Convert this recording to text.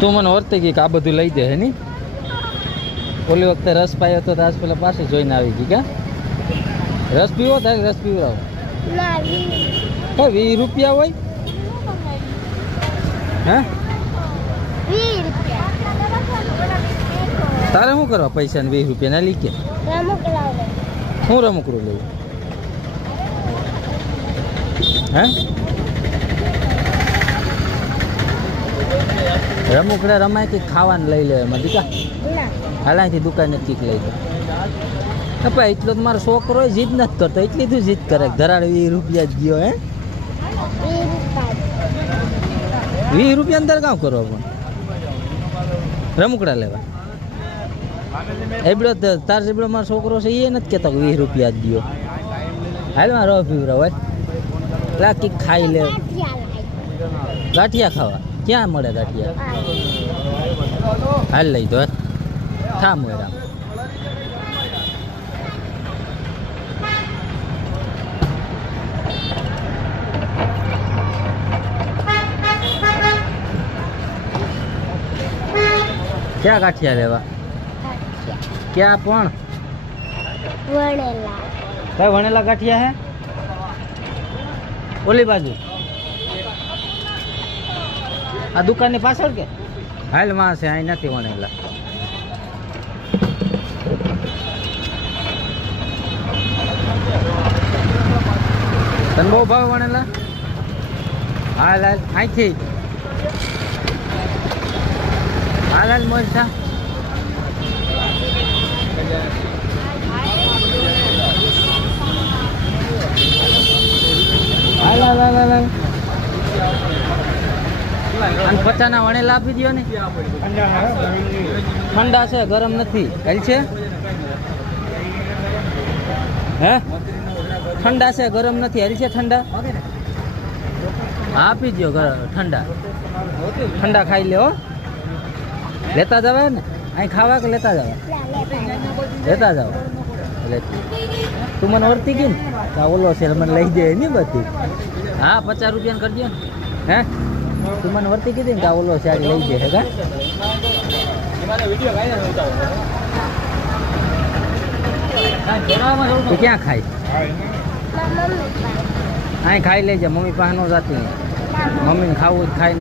તું મને વર્તી ગઈ કે આ બધું લઈ દે હે ની ઓલી વખતે રસ પાયો તો આજ પેલા પાસે જોઈને આવી ગઈ ક્યાં રસ પીવો થાય રસ પીવડાવો કઈ 20 રૂપિયા હોય હે તારે શું કરવા પૈસા ને 20 રૂપિયા ના લીકે હું રમકડું લેવું હે રમકડા રમાય કે ખાવાનું લઈ લે એમાં દીકા હાલાથી દુકાને ચીક લઈ લે કપા એટલો તો મારો છોકરો જીદ નથી કરતો એટલી તું જીદ કરે ધરાડ 20 રૂપિયા જ ગયો હે 20 રૂપિયા અંદર કામ કરો પણ રમકડા લેવા એબડો તાર જેબડો મારો છોકરો છે એ નથી કહેતો 20 રૂપિયા જ ગયો હાલ માં રો પીવરા હોય લાકી ખાઈ લે ગાંઠિયા ખાવા ક્યાં મળે ગાંઠિયા હાલ લઈ દો થા મોરા ક્યાં ગાંઠિયા લેવા ક્યાં પણ વણેલા કઈ વણેલા ગાંઠિયા હે ઓલી બાજુ આ દુકાનની પાછળ કે હાલ માં છે અહીં નથી વણેલા તને બહુ ભાવ વણેલા હાલ હાલ અહીંથી હાલ હાલ મોજ થા હાલ હાલ હાલ હાલ અને પચાના વણેલા આપી દો ને ઠંડા છે ગરમ નથી હાલ છે હે ઠંડા છે ગરમ નથી હાલ છે ઠંડા આપી દો ઠંડા ઠંડા ખાઈ લે હો લેતા જવાય ને અહીં ખાવા કે લેતા જવા લેતા જાવ તું મને ઓળતી ગઈ ને ઓલો છે મને લઈ જાય ને બધી હા 50 રૂપિયા કરજો ને હે તું મને વર્તી કીધી ને કે ઓલો છે આજે લઈ જાય કા તું ક્યાં ખાઈ અહીં ખાઈ લેજે મમ્મી પાસે નો જાતી મમ્મીને ખાવું જ ખાઈ